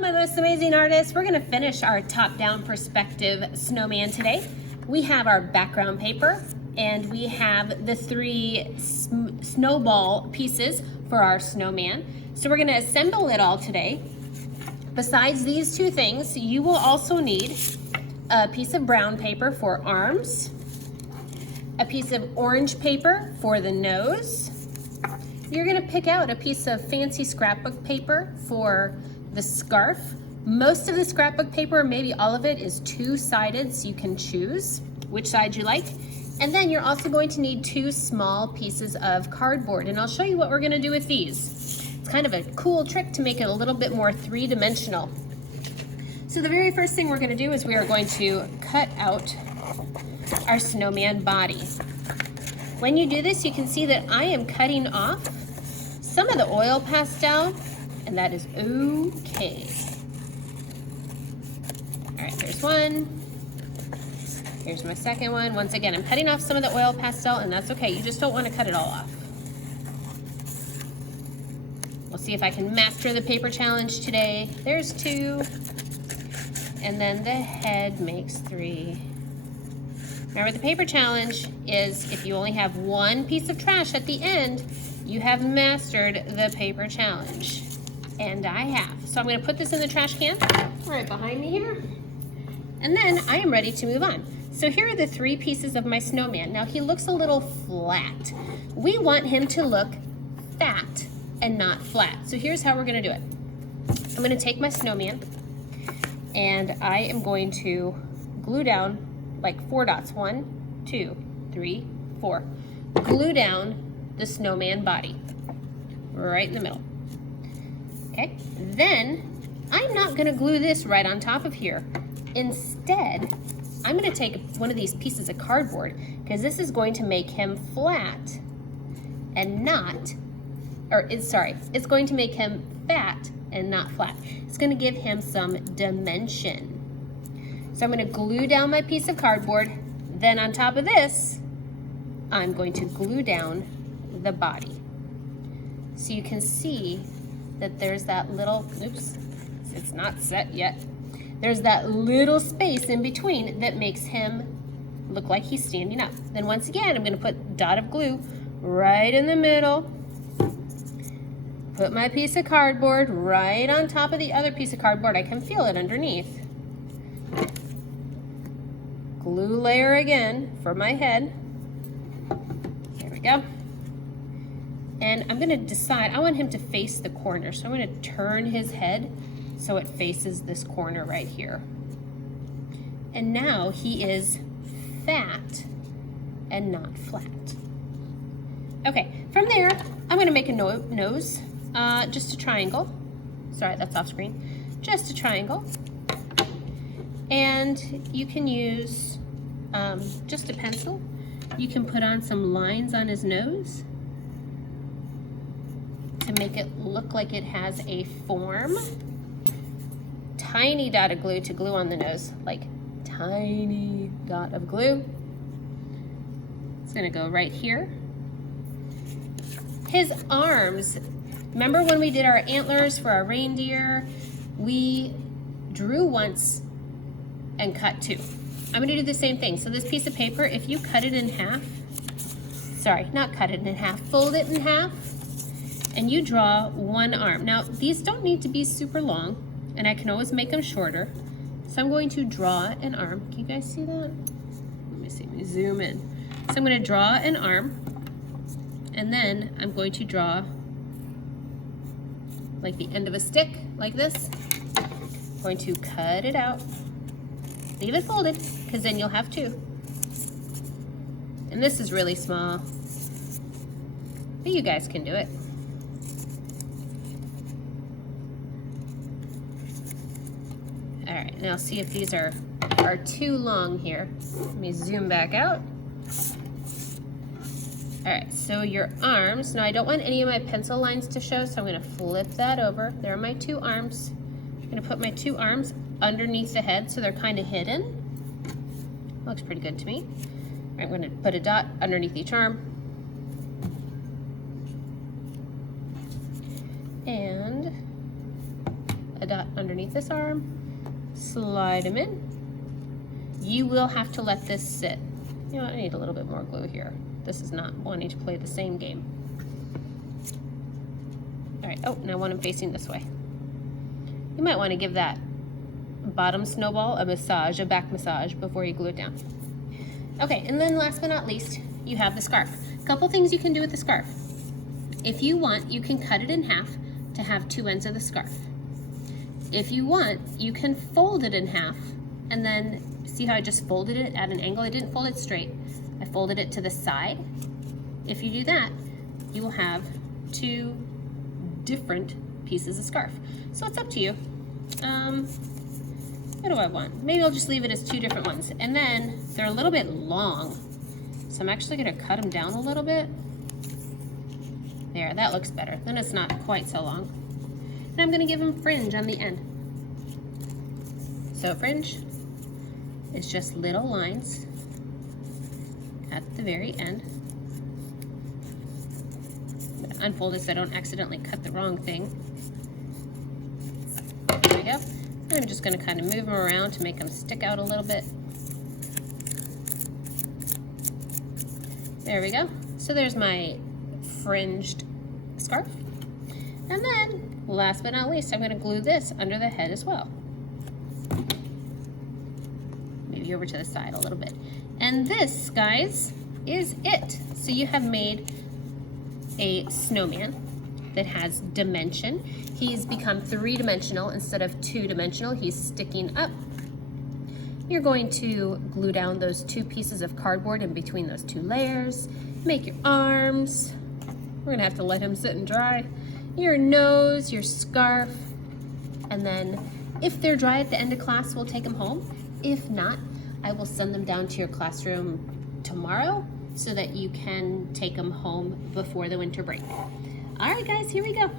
my most amazing artists. We're gonna finish our top-down perspective snowman today. We have our background paper and we have the three snowball pieces for our snowman. So we're gonna assemble it all today. Besides these two things, you will also need a piece of brown paper for arms, a piece of orange paper for the nose. You're gonna pick out a piece of fancy scrapbook paper for the scarf. Most of the scrapbook paper, maybe all of it, is two-sided, so you can choose which side you like. And then you're also going to need two small pieces of cardboard, and I'll show you what we're gonna do with these. It's kind of a cool trick to make it a little bit more three-dimensional. So the very first thing we're gonna do is we are going to cut out our snowman body. When you do this, you can see that I am cutting off some of the oil pastel, and that is okay. All right, there's one. Here's my second one. Once again, I'm cutting off some of the oil pastel, and that's okay. You just don't want to cut it all off. We'll see if I can master the paper challenge today. There's two. And then the head makes three. Remember, the paper challenge is if you only have one piece of trash at the end, you have mastered the paper challenge. And I have. So I'm gonna put this in the trash can right behind me here. And then I am ready to move on. So here are the three pieces of my snowman. Now he looks a little flat. We want him to look fat and not flat. So here's how we're gonna do it. I'm gonna take my snowman and I am going to glue down like 4 dots. 1, 2, 3, 4. Glue down the snowman body right in the middle. Okay, then I'm not gonna glue this right on top of here. Instead, I'm gonna take one of these pieces of cardboard because this is going to make him flat and not, it's going to make him fat and not flat. It's gonna give him some dimension. So I'm gonna glue down my piece of cardboard. Then on top of this, I'm going to glue down the body. So you can see that there's that little, oops, it's not set yet. There's that little space in between that makes him look like he's standing up. Then once again, I'm gonna put a dot of glue right in the middle. Put my piece of cardboard right on top of the other piece of cardboard. I can feel it underneath. Glue layer again for my head. There we go. And I'm gonna decide, I want him to face the corner. So I'm gonna turn his head so it faces this corner right here. And now he is fat and not flat. Okay, from there, I'm gonna make a nose, just a triangle. Sorry, that's off screen. Just a triangle. And you can use just a pencil. You can put on some lines on his nose to make it look like it has a form. Tiny dot of glue to glue on the nose, like tiny dot of glue. It's gonna go right here. His arms, remember when we did our antlers for our reindeer? We drew once and cut two. I'm gonna do the same thing. So this piece of paper, if you cut it in half, sorry, not cut it in half, fold it in half, and you draw one arm. Now, these don't need to be super long, and I can always make them shorter. So I'm going to draw an arm. Can you guys see that? Let me see, let me zoom in. So I'm gonna draw an arm, and then I'm going to draw like the end of a stick, like this. I'm going to cut it out. Leave it folded, because then you'll have two. And this is really small, but you guys can do it. All right, now see if these are too long here. Let me zoom back out. All right, so your arms, now I don't want any of my pencil lines to show, so I'm gonna flip that over. There are my two arms. I'm gonna put my two arms underneath the head so they're kind of hidden. Looks pretty good to me. I'm going to put a dot underneath each arm. And a dot underneath this arm, slide them in. You will have to let this sit. You know what, I need a little bit more glue here. This is not wanting to play the same game. All right, oh, now I want them facing this way. You might want to give that bottom snowball a massage, a back massage, before you glue it down. Okay, and then last but not least, you have the scarf. A couple things you can do with the scarf. If you want, you can cut it in half to have two ends of the scarf. If you want, you can fold it in half, and then see how I just folded it at an angle? I didn't fold it straight. I folded it to the side. If you do that, you will have two different pieces of scarf. So it's up to you. What do I want? Maybe I'll just leave it as two different ones. And then they're a little bit long. So I'm actually gonna cut them down a little bit. There, that looks better. Then it's not quite so long. And I'm gonna give them fringe on the end. So fringe is just little lines at the very end. I'm gonna unfold it so I don't accidentally cut the wrong thing. There we go. I'm just going to kind of move them around to make them stick out a little bit. There we go. So there's my fringed scarf. And then, last but not least, I'm going to glue this under the head as well. Maybe over to the side a little bit. And this, guys, is it. So you have made a snowman that has dimension. He's become three-dimensional instead of two-dimensional. He's sticking up. You're going to glue down those two pieces of cardboard in between those two layers. Make your arms. We're gonna have to let him sit and dry. Your nose, your scarf. And then if they're dry at the end of class, we'll take them home. If not, I will send them down to your classroom tomorrow so that you can take them home before the winter break. All right, guys, here we go.